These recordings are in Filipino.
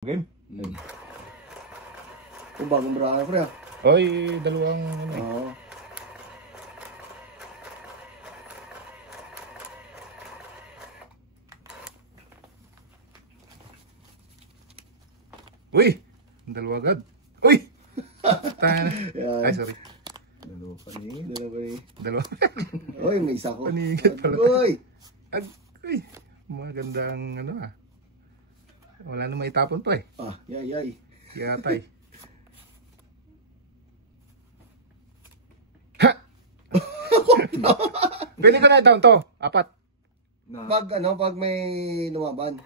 Game? Kung bagong braha, pre. Oy, dalawang ano eh. Oo. Uy! Dalawa agad. Uy! Tayo na. Yan. Ay, sorry. Dalawa pa ni. Dalawa. Oy, may isa ko. Panigit pala. Oy! Uy! Magandang ano ah. Wala na maitapon pa eh. Ah, yay. Yatay. Ha! Pwede ko na i-down to. 4. Pag may lumaban.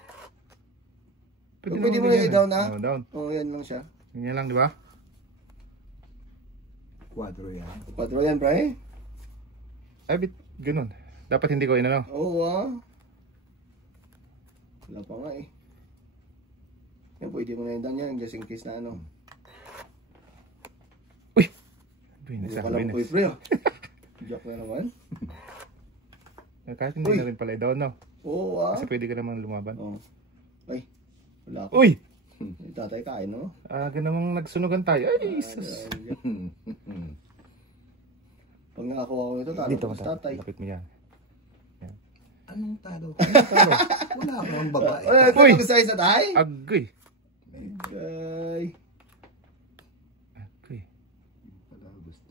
Pwede naman mo na ganyan i-down eh. ah. Oh, down. Oo, yan lang siya. Ganyan lang, di ba? 4 yan. 4 yan, pre. Ay, bit, ganun. Dapat hindi ko inano. Oo ah. Wala pa nga eh. Yan, pwede mo na i-down yan just in case na ano. Uy! Hindi Binis ka ah, lang po binis. pre ah. Joke na naman. Kahit hindi Uy! na rin pala i-down, no? Oo ah. Kasi pwede ka naman lumaban. Oo. Ay, wala ko. Uy! Tatay kain, no? Aga namang nagsunugan tayo. Ay, Jesus! Pag nakakuha ko ito, talo Dito ko ka sa tatay. Lapit mo yan. Anong talo? Wala akong babae. Wala ko Uy! gusto sa tatay? Agoy! Agay. Agoy. Wala gusto.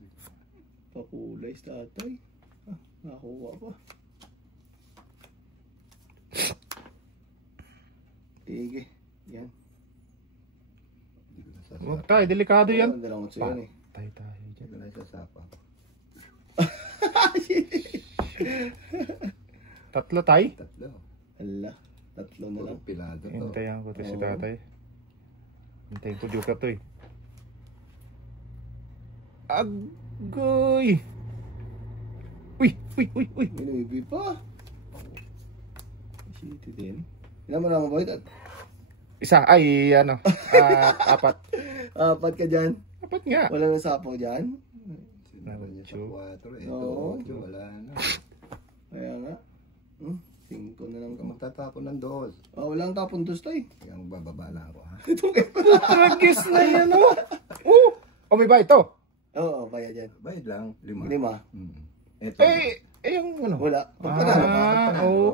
Pakulay sa tatay. Ah, nakakuha pa. Sige. Yan. Hindi ko nasasapa. Huwag tayo, delikado yan. Oo, dalawang utso yan eh. Tayo tayo Hindi dyan. ko nasasapa. 3 tayo. 3. Hala, 3 na lang. Puro pilado to. Hintayan ko to si Oo. tatay. Hintayin ko joker to eh. Agoy! Uy! Uy! Uy! Uy! Minuibi pa. Shitty din. Ilan mo lang boy? Isa, ay ano, 4. 4 ka dyan. 4 nga. Wala na sapo dyan. Sinabi niya sa 4. Ito, Oo. 8. Wala na. Kaya nga. 5 na lang. Kung magtatapon ng 2. Ah, walang tapon dos tayo. Kaya magbababa lang ako ha. Tragis na yan oh! Oh, may ba ito? Oo, kaya dyan. Bayad lang. 5. 5. Ito. Yung ano? Wala. Pagpadala ba?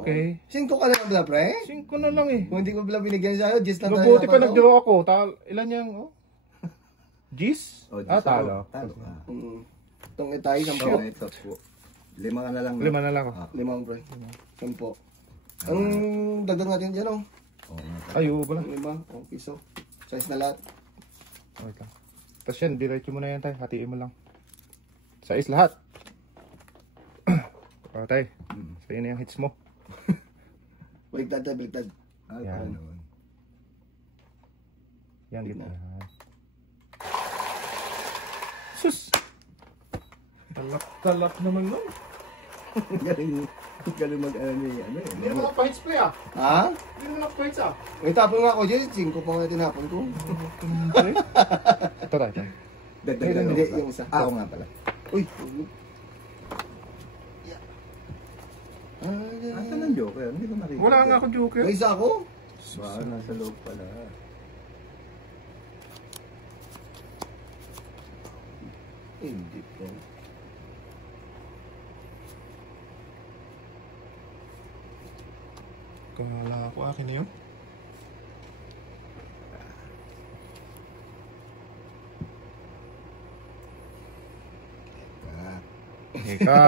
Okay. 5 ka lang pala, pre? 5 na lang eh. Kung hindi ko pala binigyan sa'yo, gis lang Mabuti pa naman to. nag-draw ako. Ilan yung, oh? Gis? Oh, Talo. Talo. Itong itay, 10. Ito po. 5 ka na lang. 5 na lang ako. 5, pre. 10. Ang dagdag natin dyan, oh. Oo nga. Ay, oo pala. 5, oh, piso. Size na lahat. Wait lang. Tapos yan, diretso mo na yan tayo. Hatiin mo lang. Sais lahat. O tayo. Sa'yo na yung hits mo. Baligtad tayo, baligtad. Yan. Ano. Yan, gitna. Sus! Talap naman nun. Galing mag-ano eh. Hindi naman nakapahits play ah. Ha? Hindi naman nakapahits ah. May tapon nga ako dyan. 5 pa nga tinapon ko. Ito tayo. Dagdagan Hindi, ako. yung isa. Ako nga pala. Uy! Asa ng joker? Hindi ko makikita. Wala nga ako joker. May isa ako? Wow, nasa loob pala. Hindi po. Kala ako akin na yun. Ika,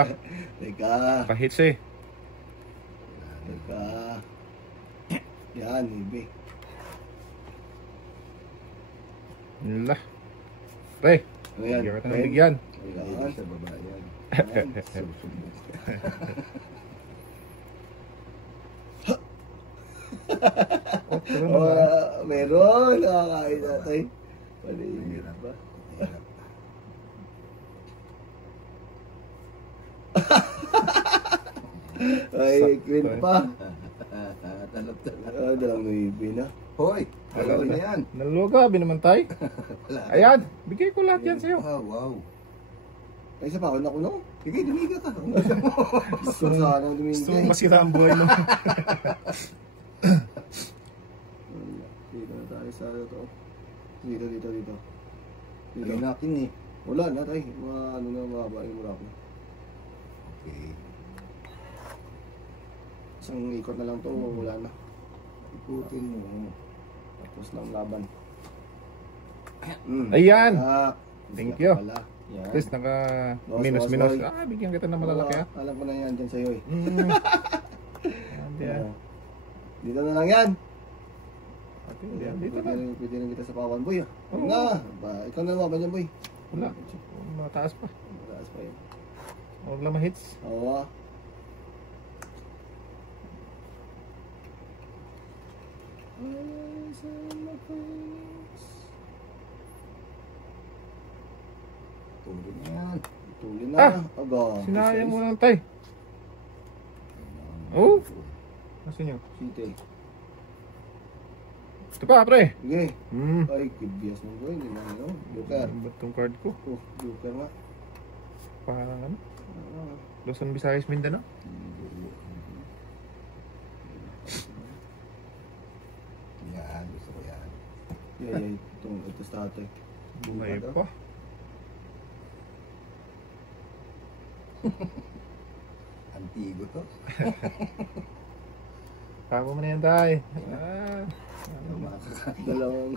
Teka. pahits eh. Teka. Yan, baby. Nila. Pre, Ano yan? bigyan ka na ng bigyan. Dito sa baba yan. Susubok. Oh, pero naman. Meron. Nakakain natin. Mahirap ba? Mahirap. Ay, queen pa. Talap-talap. Ah, dalang baby na. Hoy! Alam na yan. Nalugabi naman tayo. Wala. Ayan, bigay ko lahat yan sa'yo. Ah, wow. Ay, isa pa ako na kuno. Sige, dumiga ka. Gusto ko sana ang Gusto mong dumingay. masira ang buhay mo. Dito na tayo. sa to. Dito. Dito. Ay, nakin eh. Wala na tayo. Mga ano na mababa yung mura ko. Okay. Isang ikot na lang to, wala na. Ikutin mo. Tapos ng laban. Ayan! Ah, Thank you. Wala. Yan. At least naka Boss, minus. boy. Bigyan kita ng malalaki ah. Alam ko na yan dyan sa'yo eh. Yan. Dito na lang yan. Dito na. Pwede rin kita sa pawan, boy. Oo. Na, ikaw na naman yan, boy. Wala. Mataas pa. Mataas pa yun. Huwag lang ma-hits. Oo. Tuloy na yan. Tuloy na. Ah! Aga. Sinayang mo lang tay. Oh! Nasaan nyo? Sinte. Ito pa pre. Sige. Hmm. Ay, kibias mo, boy. Hindi na ano. Joker. Ba't tong card ko? Oh, joker nga. Parang ano? Ah. Luzon, Visayas, Mindanao? Yan, gusto ko yan. Yay. Ito sa tatay. Buhay Bumaba pa. Antigo to. Kamo mo na yan tay. Ano makakakain? Dalawang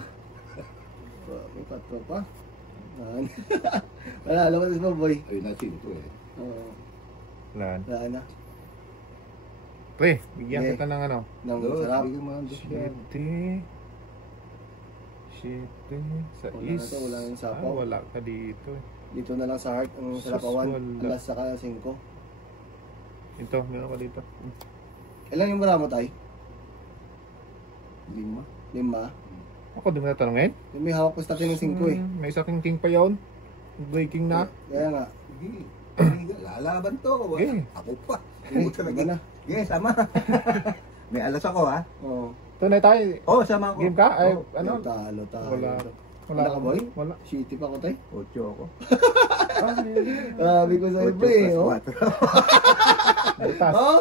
upat pa. Wala, lumabas mo, boy. Ay, nasin to eh. Oo. Lan. Wala na. Pre, bigyan Okay. kita ng ano. Nang Dos, sarap. bigyan mo ng dos yan. Shite. Sa Wala na is. to, wala yung sapaw. Wala ka dito. Dito na lang sa heart ang Sus, sarapawan. wala. Alas saka 5. Ito, meron ka dito. Ilan yung bara mo, tay? 5. 5. Ako, di mo natanongin? Yung may hawak ko sa tatin ng 5 eh. May isa king king pa yun. Breaking na. Kaya nga. Sige. Lalaban to. Okay. Ako pa. Sige, Puta iba na. Sige, sama. May alas ako ha. Oo. Ito na tayo. Oo, sama ako. Game ka? Ay, Oo. ano? Talo. Wala. Wala ka, boy? Wala. Shitty pa ko, tay. 8 ako. Sabi ko sa iba eh. Oh. 4. Butas. Oh?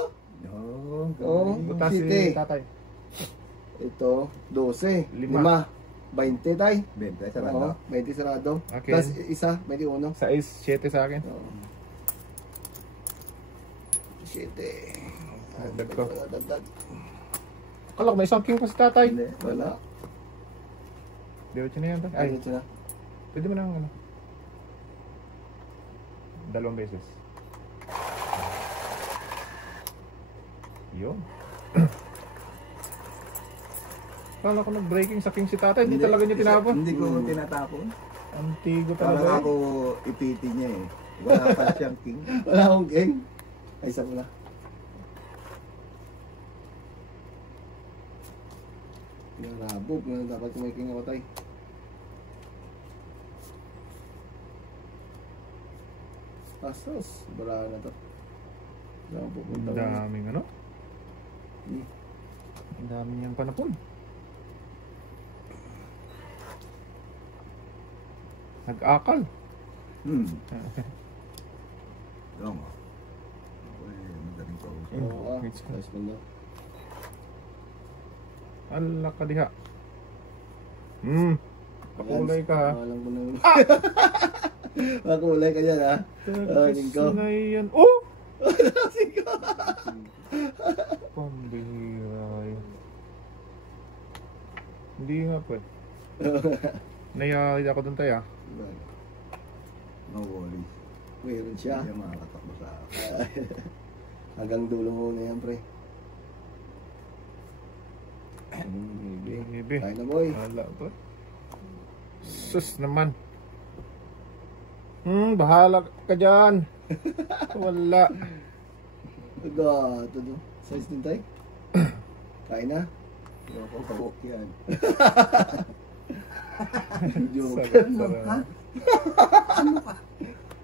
Oo. Butas si Shitty. tatay. Ito, 12. Lima. 20, tay. 20 sa Oo, rado. 20 sarado. Okay. Plus isa, 21. Sa is 7 sa akin. Oo. 7. Dagdag ko. Dagdag. Kala ko may isang king pa si tatay. Hindi. Wala. Diretso na yan tay. Ay, Ay, ito na. pwede mo na ano. 2 beses. Yun. Kala ko nag-breaking sa king si tatay. Hindi talaga niya tinapon. Hindi ko tinatapon. Antigo Parang talaga. ako ipiti niya eh. Wala pa siyang king. Wala akong king. Ay, isa mo na. Yung rabog, yung dapat kung may king ako, tay. Asas, barahan na to. Saan Ang pupunta ko? daming ano. Hmm. Ang daming niyang panapon. Nag-akal. Doon mo. Uy, magaling ko. Oo, It's good. nice man daw. Ala ka diha. Pakulay ka ha. Alam ko na yun. Pakulay ka dyan ha. Lingko. Kasi na yan. Oh! Sige. Pambihira yun. Hindi nga po eh. Nayakit ako dun tayo ah. No worries. Mayroon siya. Hindi siya makakatakbo sa akin. Hanggang dulo muna yan, pre. Bibi. Kaya na, boy. Wala ba? Sus naman. Bahala ka dyan. Wala. Gato do. Size din tayo. Kaya na. Ako, pabok yan. Joke. Sarap.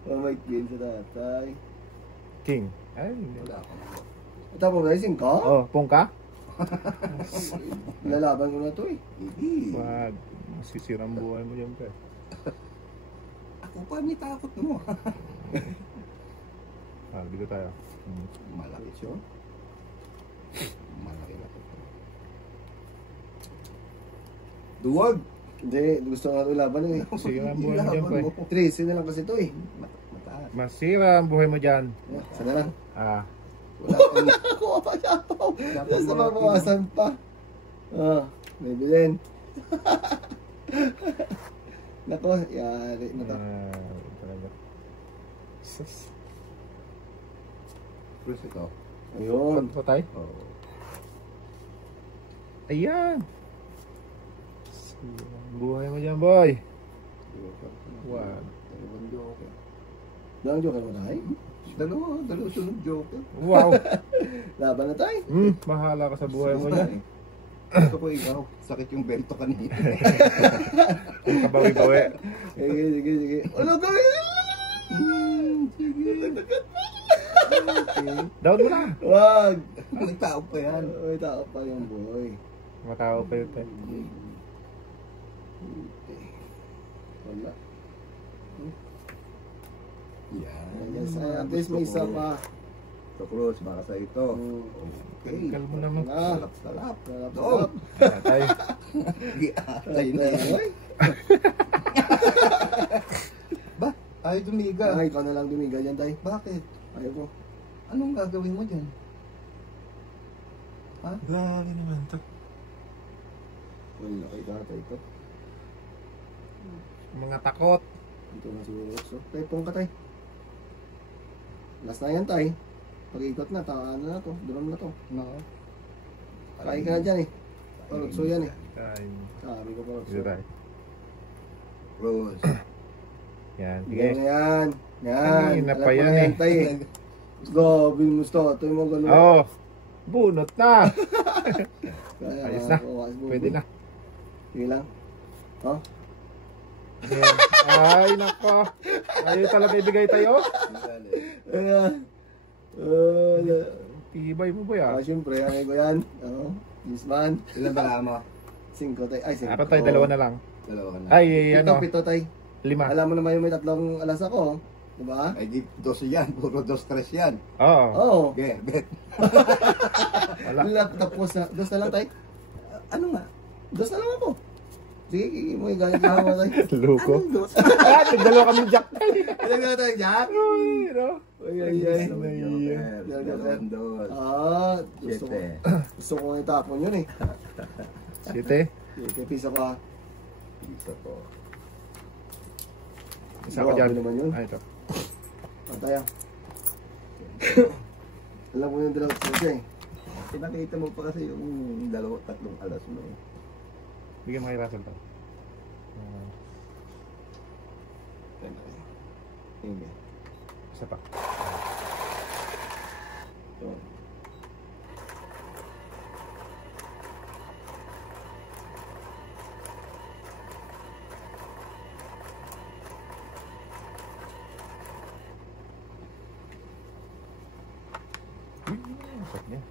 Oh my queen sa tatay. King. Ay, hindi. Wala akong pabok. Tapos rising ka? Oh, pungka? Lalaban ko na to eh. Hindi. Wag. Masisirang buhay mo dyan, pre. Ako pa, may takot mo. Dito tayo. Malaki siya. Malaki na ito. Duwag. Hindi, gusto nga ito laban eh. Masira ang buhay mo dyan, pre. 3, sino lang kasi ito eh. Mataas. Masira ang buhay mo dyan. Sana lang. Ah. Wala kang... Nakuha pa siya ako. Basta mabawasan pa. May bilhin. Nako, yari na to. Talaga. Sus. Cruise ito. Ayun. Saan pa tayo? Oo. Ayan. Masira ang buhay mo dyan, boy. Wow. Dalawang joker. Dalang joker mo tayo? Dalawa sunod joker. Wow. Laban na tayo. Bahala ka sa buhay mo dyan. Gusto ko ikaw. Sakit yung bento kanina. Kung kabawi-bawi. Sige. Ano gawin? Down mo na. Wag. May tao pa yan. May tao pa yung boy. Matao pa yun, te. Wala. Yan. Yes, at least may isa pa. Ito, Cruz. Baka sa ito. Okay. Kalmo naman. Salap. Sarap. Doon. Ayan, tayo. Tayo na yan. Ba? Ay, dumiga. Ay, ikaw na lang dumiga dyan, tay. Bakit? Ayaw ko. Anong gagawin mo dyan? Ha? Lagi naman to. Wala kay tatay ito. Mga takot. Ito na siguro. So, tay, pong ka, tay. Last na yan, tay. Pag-ikot na, ano na to. Drone na to. No. Kain ka na dyan eh. Parutso yan eh. Ay, Sabi ko parutso. dito tayo. Cruz. Yan, Sige sige. na yan. Yan. Kanina Alam pa ko yan na eh. tay eh. Grabe mo gusto. Ito yung mga ganun. Oh, bunot na. Kaya, Ayos na. Pwede na. Sige lang. Oh. Yan. Ay, nako. Ayaw talaga ibigay tayo. Ayan. Tibay mo ba yan? Siyempre, ano ko yan? Oo. Yes man. Ilan ba mo? 5 tay. Ay, 5. Apat tayo, dalawa na lang. Dalawa ka na. Ay, Pito, ano, pito tay. 5. Alam mo naman yung may 3 alas ako. Diba? Ay, di, 12 yan. Puro 2-3 yan. Oo. Oo. Okay, bet. Wala. Tapos na. 2 na lang tay. Ano nga? 2 na lang ako. Sige, mo yung galing ka naman tay. Luko. Anong dos? Ah, dalawa kami jack tayo. Ilan nga tayo, Jack? Ay, no? Ay, ay, ay. Dalawang dos. Gusto ko. 7. Gusto ko nga itapon yun eh. Site. Sige, piso ko ah. Isa po. Isa ko dyan. Grabe naman yun. Ay, ito. Patay ah. Alam mo yung dalawang siya eh. Pinakita mo pa kasi yung 2-3 alas mo. Bigyan mo kay Russell to. Sige. Isa pa. Ito. Sakit niya.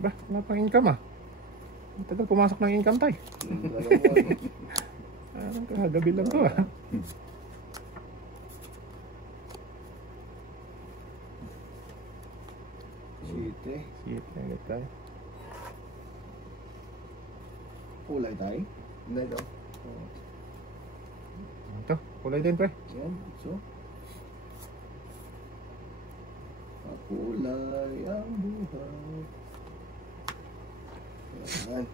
Ba, wala pang income ah. Ang tagal pumasok ng income tayo. Parang kagabi lang to ah. Site. Shit, agad tayo. Kulay tayo. Hindi daw. Ito, kulay din pre. Yan. So. Kulay ang buhay. Yan.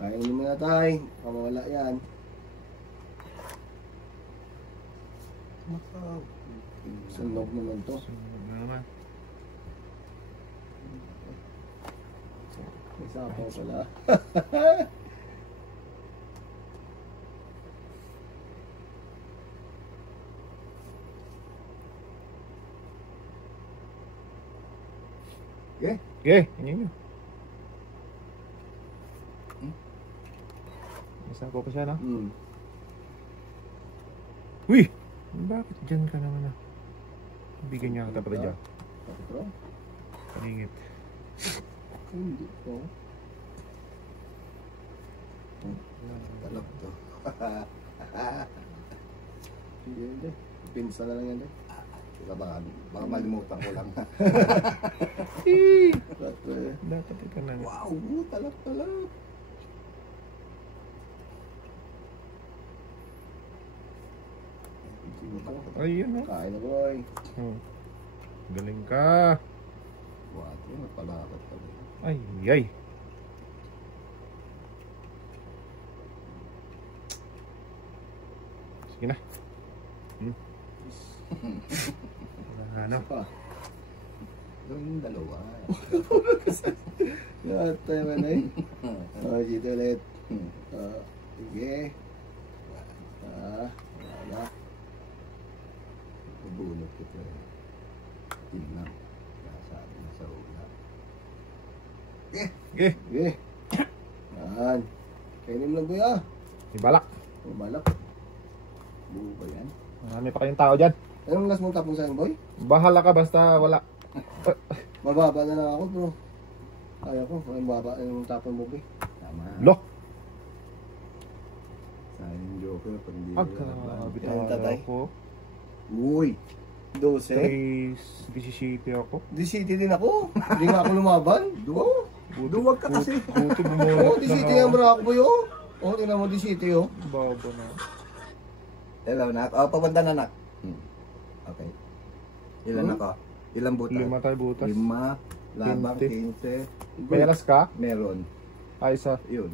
Kainin mo na tayo. Kamawala yan. Sunog naman to. Sunod na naman. May sapaw pala. Okay. Okay, yun yun. Isa ko pa siya na. Uy! Bakit dyan ka naman ah? Bigyan niya kita pala dyan. Patro? Palingit. Hindi po. Talap to. Hindi, hindi. Pinsa na lang yan. Baka malimutan ko lang. Dapat ikaw na. Wow, talap. Ayun na. Kain na, boy. Oh. Galing ka. Wow, napalakat pa rin. Ay. Sige na. Ano? Pa. Yung dalawa. Lahat tayo man eh. Dito ulit. Sige. Wala. Nabunot ko pa. Tingnan. Sabi na sa ula. Sige. Sige. Yan. Kainin mo lang, boy, ah. Ibalak. Malak. Buo ba yan? Marami pa kayong tao dyan. Anong last mong tapong sa'yo, boy? Bahala ka basta wala. Mababa na lang ako, bro. Kaya ko. Mababa na yung tapon mo, boy. Tama. Lo. Sayang joker pag hindi Grabe Yan, tatay. ako. Uy! 12. 17 ako. Di city din ako. Hindi nga ako lumaban. Oo. Duwag ka kasi. Buti Oo, bumulot di na city ako. ang bro ako, boy, oh. Oo, tingnan mo, di city, oh. Baba na. Hello, nak. Papunta na, nak. Okay. Ilan ako? Ilang butas? 5 tayo butas. 5, labang 20. 15. May alas ka? Meron. Ay, isa. Yun.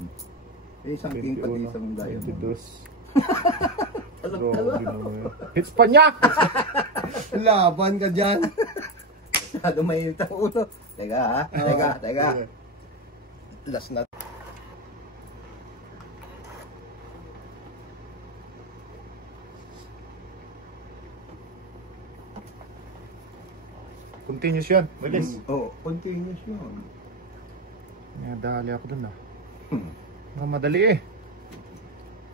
Isang king pati 21, isang diamond. 22. Grabe naman yun. Hits pa niya! Laban ka dyan. Masyado mainit ang ulo. Teka, ha? Teka. Last na. Continuous yun. Bilis. Oo, continuous yun. Dali ako dun ah. Mga madali eh.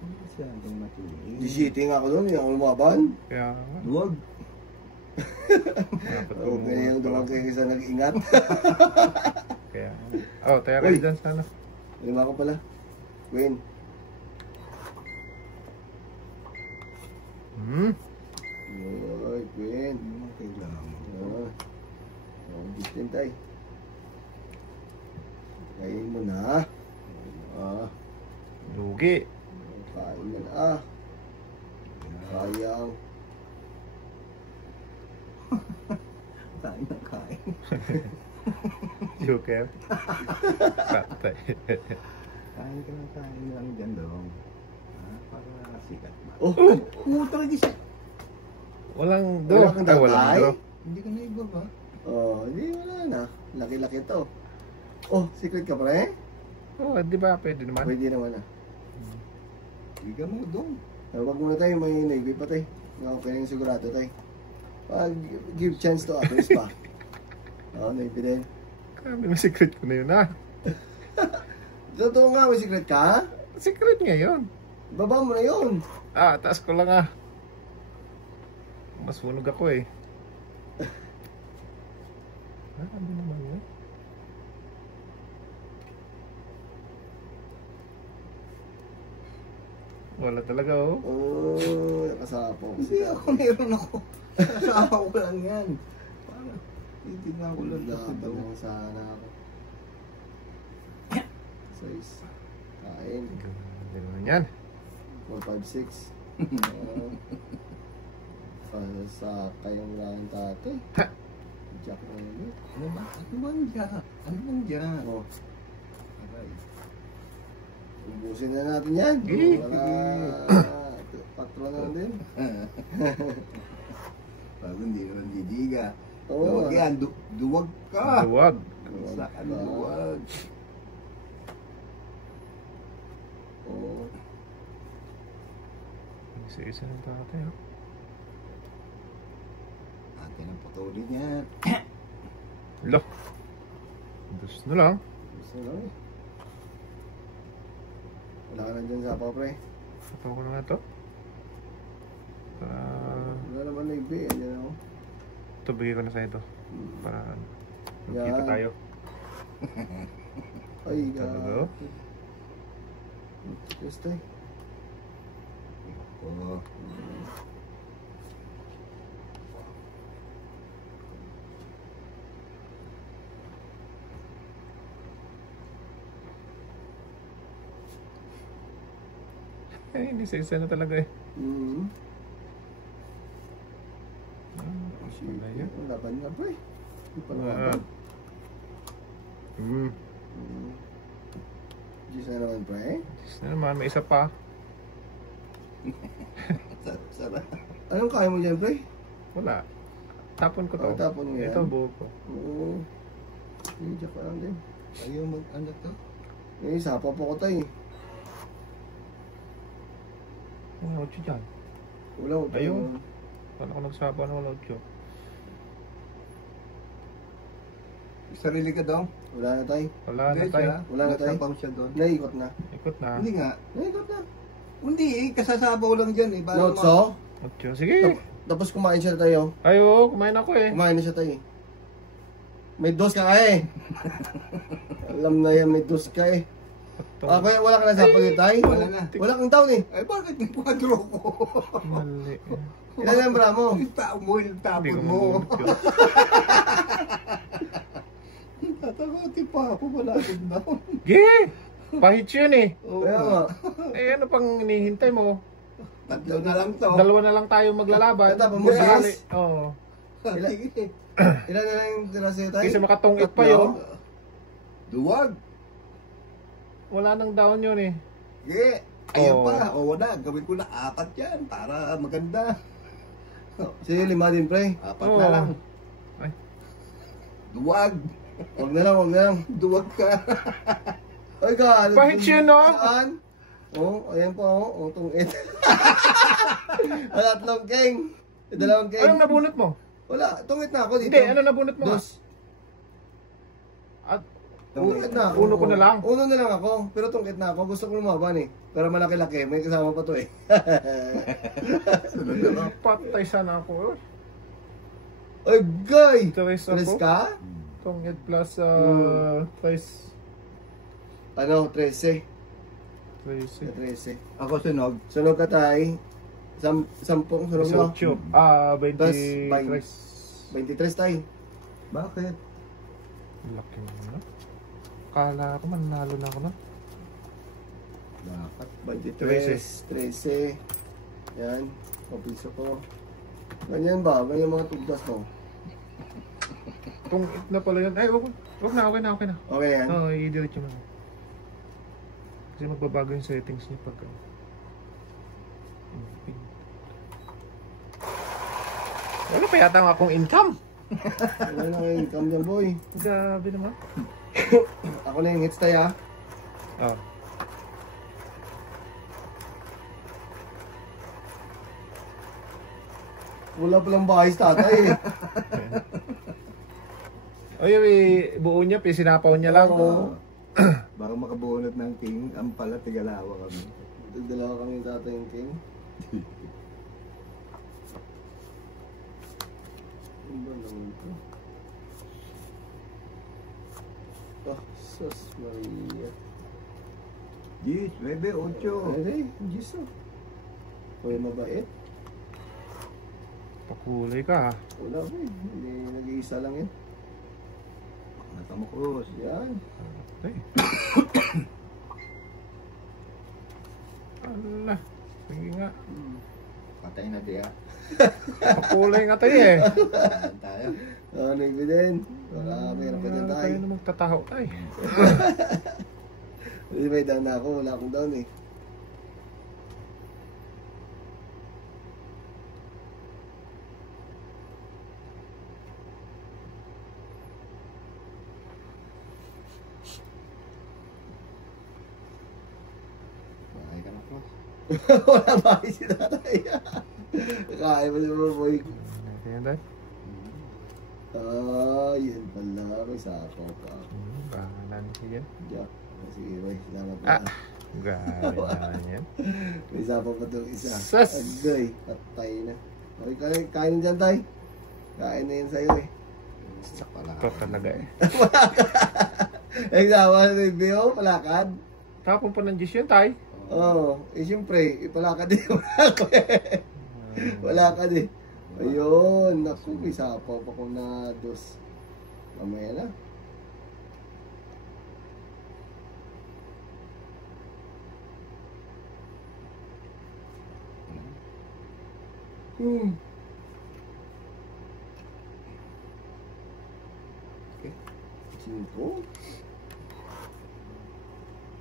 Masyadong matuloy. Di city nga ako doon, hindi ako lumaban. Kaya Duwag. dapat Okay, yung dumang kayo isa nag-ingat. Kaya oh, tayo kayo dyan sana. Lima ko pala. Queen. Oy, Queen. Ano kailangan mo? Distin tayo. Kain mo na. Lugi. Kain mo na. Sayang. Kain na kain. Joker. Patay. Kain ka ng kain lang dyan dong. Para sikat ba? Oh! Putang di siya. Walang do. Wala kang Ay, walang tatay? do. Hindi ka na iba ba? Hindi wala na. Laki-laki to. Oh, secret ka pre? Oh, di ba pwede naman? Pwede naman ah. Higa mo dong. Wag muna tayo, may navy pa tayo. Okay na yung sigurado tayo. Give chance to others pa. Navy din. Grabe, may secret ko na yun ah. Totoo nga, may secret ka? Secret nga yun. Baba mo na yun. Ah, taas ko lang ah. Masunog ako eh. Ano naman yun? Wala talaga oh. Oh, nakasapo. Hindi ako, meron ako. Kasama ko lang yan. Parang, titignan ko lang kasi Laban daw. lang sana ako. Size. Kain. Grabe naman yan. 456. Sa kayong lang tatay. Ha! Jack na yun. Ano ba? Ano bang dyan? Ano bang dyan? Oh, Aray. ubusin na natin yan. Gigi. Para patronan din. Bago hindi naman didiga. Oo. Duwag yan. Duwag ka. Duwag. Saan duwag? Oo. Isa-isa ng tatay oh. Atin ang putulin yan. Lo. Dus na lang. Gusto lang eh. Wala ka na dyan sa pre. Ito ko na nga to. Wala naman na ibi. Ayan ako. Ito, bigay ko na sa ito. Para magkita Yan. tayo. Ay, Talaga? gusto eh. Oo. Eh, hindi sa na talaga eh. Hmm. Wala yan. Laban nga pre. Hindi pa Ah. naman. Hmm. Diyos na naman pre. Diyos na naman, may isa pa. Sarap. Anong kaya mo dyan pre? Wala. Tapon ko to. Oh, tapon mo yan? Ito, buo ko. Oo. Sige, diyak pa lang din. Ayaw mag-ano to? Eh, sapa po ko tayo. Ano, 8 dyan. Wala ko tayo. Ayun. Paano ko nagsapa na wala 8? Sarili ka daw? Wala na tayo. Wala na Hindi tayo. siya. Wala na tayo. Nagsapaw siya doon. Naikot na. Ikot na. Hindi nga. Naikot na. Hindi eh, kasasabaw lang dyan eh. Paano Notso? 8. Sige. Tapos kumain siya tayo. Ay, oo. Kumain ako eh. Kumain na siya tayo. May dos ka eh. Alam na yan, may dos ka eh. Ah, kaya wala ka na sapag yun tayo? Wala na. Wala kang taon eh. Eh, bakit may kwadro ko? Mali. Ilan na yung bra mo? Yung tao mo, yung Hindi tapon ko mo. mabuti. Tatakotin pa ako, wala din daw. Ge! Pahit yun eh. Kaya nga. Eh, ano pang hinihintay mo? Tatlo na lang to. Dalawa na lang tayo maglalaban. Tatapon mo sa Sakali. gas? Oo. Sige. Ilan na lang yung tira sa'yo tayo? Kasi makatungit pa Tatlo? yun. Duwag. Wala nang down yun eh. Sige. Ayan Oo. pa. O na, gawin ko na 4 yan para maganda. Sige, 5 din pre. 4 Oo. na lang. Ay. Duwag. Huwag na lang, huwag na lang. Duwag ka. Ay ka, Pahit yun, no? Saan? Oh, ayan pa oh. Oh, tungit. Wala, tatlong king. Dalawang king. Anong nabunot mo? Wala, tungit na ako dito. Hindi, ano nabunot mo? Dos. At, Tungit na ako. Uno ko na lang. Uno na lang ako, pero tungkit na ako. Gusto ko lumaban eh. Pero malaki-laki, may kasama pa to eh. patay sana ako. Ay, guy! Tres Tres ako. ka? Tungit plus, tres. Ano, 13. Tres. 13. Ako sunog. Sunog ka tay. Sampung sunog mo. 23. 23 tay. Bakit? Laki mo na. Kala ko manalo na ako na. Bakit? 23. 13. Yan. Papiso ko. Ganyan ba? Ganyan mga tugdas mo. Tungit na pala yun. Ay, wag na, okay na. Okay yan. Oo, i-delete mo na. Kasi magbabago yung settings niya pag... Wala pa yata akong income. Wala na yung income dyan boy. Grabe naman. Ako na yung hits tay ah. Oh. Wala palang bahis tatay eh. Oy, buo niya, sinapaw niya lang. Oo. Baka makabunot ng king. Ang pala, tigalawa kami. Dalawa kami yung tatay yung king. Ano ba naman ito? Ah, sus Maria. Gis, 9, 8. Ay, Diyos oh. Uy, mabait. Pakulay ka ha. Wala ko eh. Hindi, nag-iisa lang yan. Nakamukus. Yan. Okay. Ala. Sige nga. Patay na diya. Pakulay nga tayo eh. Saan tayo? Ano yung din? Wala, meron pa dyan tayo. Tayo na magtataho tayo. Hindi may down na ako. Wala akong down eh. Patay ka na po. Wala ba si tatay? Kaya mo si boy. Ayan tayo. Ah, yan pala. May sapaw pa. Bahala na siya yan. Diyak. Sige boy, salamat po. Ah. Grabe naman yan. May sapaw pa itong isa. Sus! Agay, patay na. Okay, kain dyan tayo. Kain na yan sa'yo eh. Sa pala. Ito talaga eh. Nagsawa na yung Bio, palakad. Tapon pa ng Diyos yun tayo. Oo, eh siyempre, ipalakad din yung wala ka din. Ayun, naku, may sapaw pa ko na dos. Mamaya na. Okay. 5.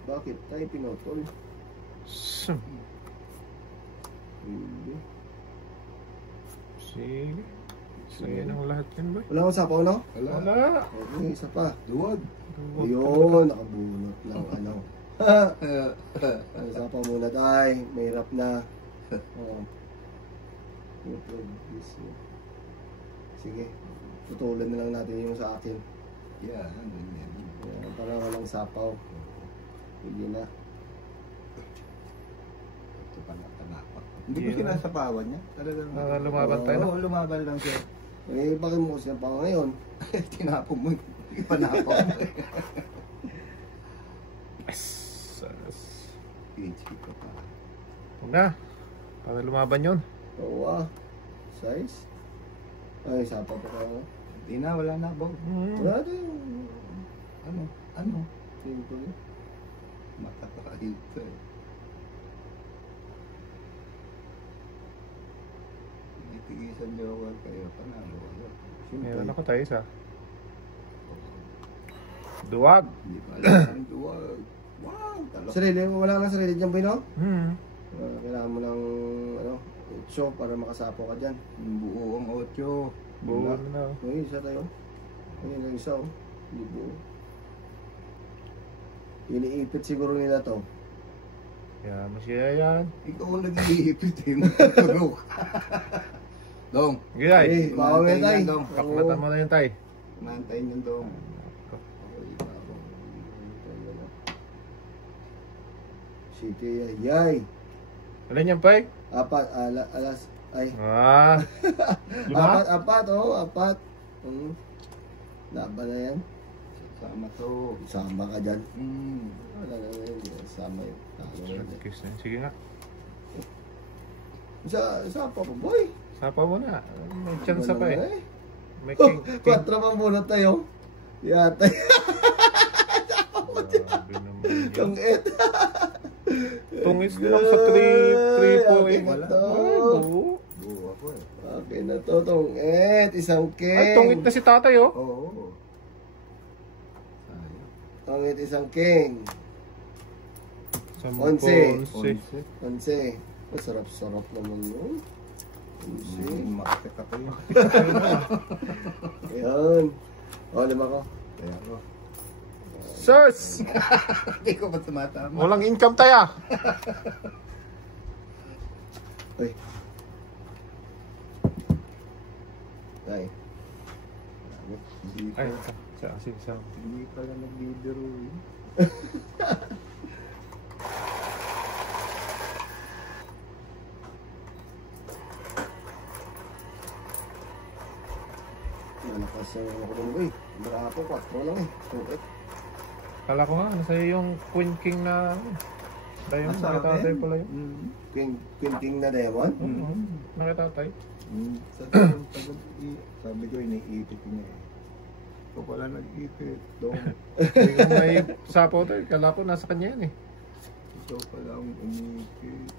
Bakit tayo pinotol? Hindi. Sige. Sige ng lahat yan ba? Wala akong sapaw, no? Wala. Wala. Okay, isa pa. Duwag. Ayun, nakabunot lang ano. Ang sapaw muna tayo. Mahirap na. Oo. Sige. Tutulan na lang natin yung sa akin. Yeah, ano yan. Ayan, para walang sapaw. Sige na. Ito pala talapak. Hindi ko sinasapawan niya. Talagang Lumaban tayo na. Oo, lumaban lang siya. Eh, bakit mo siya pa ngayon? Tinapon mo. Ipanapon mo. PHP ko pa. Huwag na. Para lumaban yun. Oo ah. Size? Ay, sapaw pa kayo. Hindi na, wala na ba? Wala na yung... Ano? Simple. Makakakain ito eh. Itigisan niyo ako kayo. Panalo kayo. Meron ako tayo isa. Duwag. Hindi pa alam ang duwag. Wow! Talak. Sarili, wala na sarili dyan, Boy, no? Kailangan Kailangan mo ng, ano, 8 para makasapo ka dyan. Yung buo ang 8. buo na na. Ayun, isa tayo. Ayun, yung isa, oh. Hindi buo. Iniipit siguro nila to. Yan, masaya yan. Ikaw ang nag-iipit eh. Matutulog. Dong. Sige, tay. Eh, baka may Mantayin tay. yan, Dong. Kaklatan mo na yun, tay. Mantayin yan, Dong. City, yay. Alin yan, pay? Apat, alas, ay. Lima? Apat, apat. Laban na yan. Sama to. Sama ka dyan. Hmm. Wala na yun. Sama yun. Sige nga. Isa pa po, boy. Sapa mo na. May chance pa eh. May Oh, king. 4 pa muna tayo. Yata. Grabe naman yan. Tungit. Tungis din ako sa 3-4 eh. Wala. Buo. Buo ako eh. Okay na to, tungit. Isang king. Ay, tungit na si tatay oh. Oo. Sayang. Tungit, isang king. Onse. 11. Masarap-sarap naman yun. 11. Makakit ako yun. Ayan. O, 5 ko. Kaya ako. Sus! Hindi ko ba tumatama? Walang income tayo. Ay. Ay. Hindi Ay, pa. sige. Hindi pala nagbibiro eh. Malakas yung ako dun, boy. Marapo, 4 lang eh. Tungit. Kala ko nga, nasa'yo yung Queen King na... Tayo yung Nasa nakita tayo akin? pala yun. Queen King na demon. Nakita tayo. Sabi ko, iniipit niya eh. Ito pala nag-ipit. Dong. Hindi ko may sapaw tayo. Kala ko nasa kanya yan eh. Ito pala ang umipit.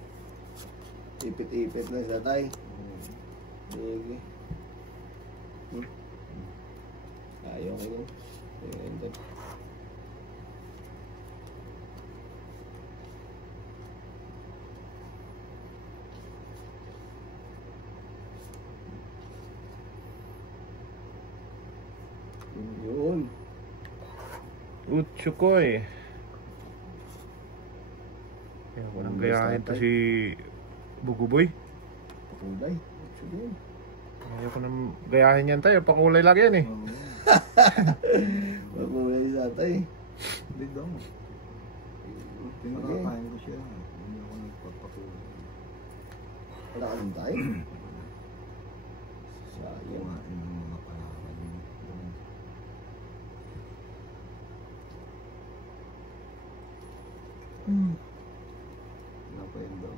Ipit-ipit na sa tay. Sige. Ayaw ko yun. Ayan din. Yun. Utsukoy. Kaya ko nang gayahin to si Buguboy. Pakulay. Sige. Ayaw ko nang gayahin yan tayo. Pakulay lang yan eh. Oo. Pakulay sa tay. Hindi daw. Pinakakain ko siya. Hindi ako nagpapakulay. Wala ka lang tayo. Sayang. Kumain ng mga palawan. Ano pa yun daw?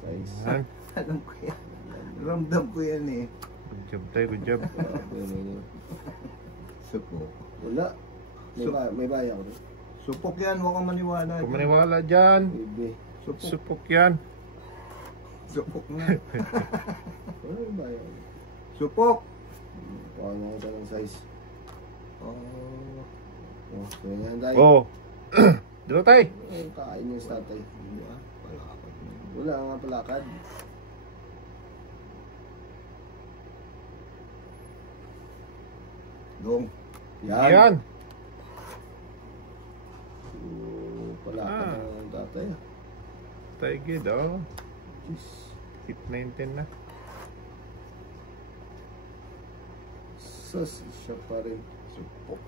Size. Yan. Alam ko yan. Ramdam ko yan eh. Good job tayo, good job. Supok. Wala. May baya ko rin. Supok yan, huwag kang maniwala. Kung maniwala dyan, Bibi. Supok. supok yan. Supok na. Ano ba yan? Supok. Paano ito ng size? Oh. Oh, so yan tayo. Oh. Dito tayo. Kain yung tatay. Yeah, palakad na. Wala nga palakad. Dong. Yan. Yan. Palakad na ng tatay. Tayo gid, oh. Jeez. Hit 19 na. Sus, siya pa rin. Supok.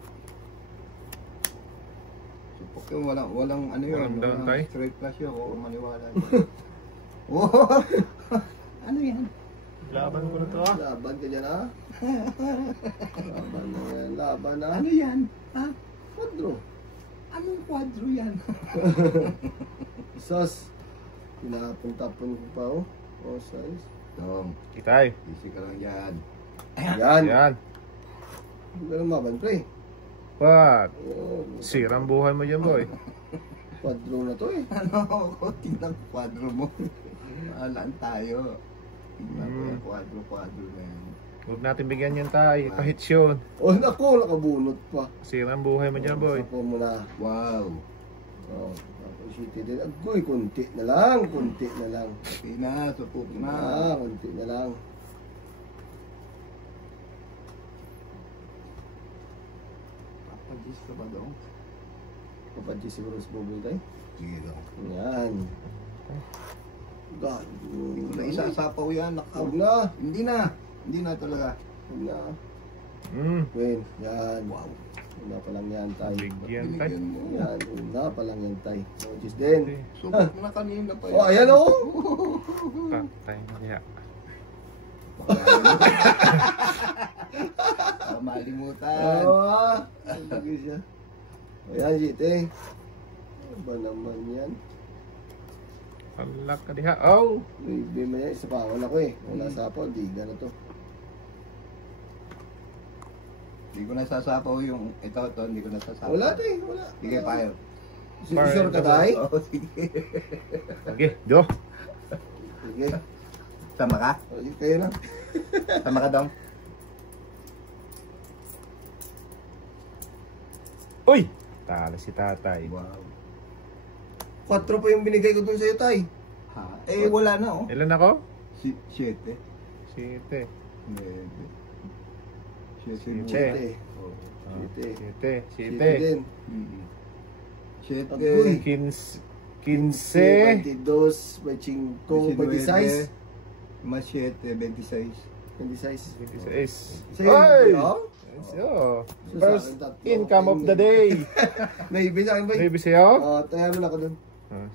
Supok yun. Walang ano yun. Walang down tayo? Straight flush yun. Oo, maniwala yun. Wow! Ano yan? Laban ko na to, ah. Laban ka dyan, ha? Laban na yan. Laban na. Ano yan? Ha? Quadro. Anong kwadro yan? Sus. Pinapun-tapon ko pa, oh. Oh, size. Dong. Itay. Easy ka lang dyan. Yan. Yan. Hindi ka lumaban, pre. What? Oh, Sirang buhay mo dyan, boy. quadro na to, eh. Ano ako? Tingnan ko kwadro mo. Maalaan tayo. Tingnan ko yung kwadro na yan. Huwag natin bigyan yan tay. Kahit yun. Oh, naku, nakabunot pa. Sirang buhay mo dyan, boy. Sapo mo na. Wow. Oh, tapos shitty din. Agoy, kunti na lang. Kunti na lang. Okay na, supok na. Kunti na lang. Papadis ka ba dong? Kapag di siguro sa bubul tayo. Sige dong. Yan. God. Hindi ko na isasapaw yan. Huwag na. Hindi na. Hindi na talaga. Huwag na. Win. Yan. Wow. Una pa lang yan, tay. Bigyan tay. Binigyan mo. Yan. Una pa lang yan, tay. Notice din. Supok na kanina pa Oh, ayan, oh. Patay na kaya. Malimutan. Ah. Lagi siya. Ayan, shitty. Ano ba naman yan? Alak ka diha. Oh! Baby mo yan. Isa pa ako eh. Wala sa po. Diga na to. Hindi ko nasasapaw yung ito. Hindi ko nasasapaw. Wala, tay. Wala. Sige, payo. Sure ka, tay? Oo, sige. Sige, do. Sige. Sama ka? O, kayo na. Sama ka dong? Uy! Talo si tatay. Wow. 4 pa yung binigay ko dun sa'yo, tay. Ha? Eh, wala na oh. Ilan ako? 7. Siyete. Siyete. Siyete. Oh. Shitty. Siyete. Shitty Siyete. din. Siyete. Agoy. 15. 22, 25, 26. Mas 7, 26. 26. 26. Sa'yo, Ay! oh? So, So, first sa akin, tatlo. income of the day. May ibig sa akin, boy. Maybe sa'yo? Tayo mo na ako dun.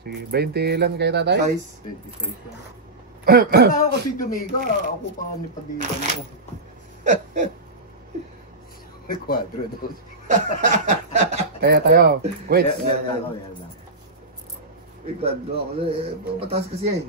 Sige, 20 lang kayo tatay? Size. 26 lang. Wala ako kasi Domingo. Ako pa kami padiwan ko. May kwadro dos. Kaya tayo. Wait. Meron ako, meron ako. May kwadro ako. Pataas kasi yan.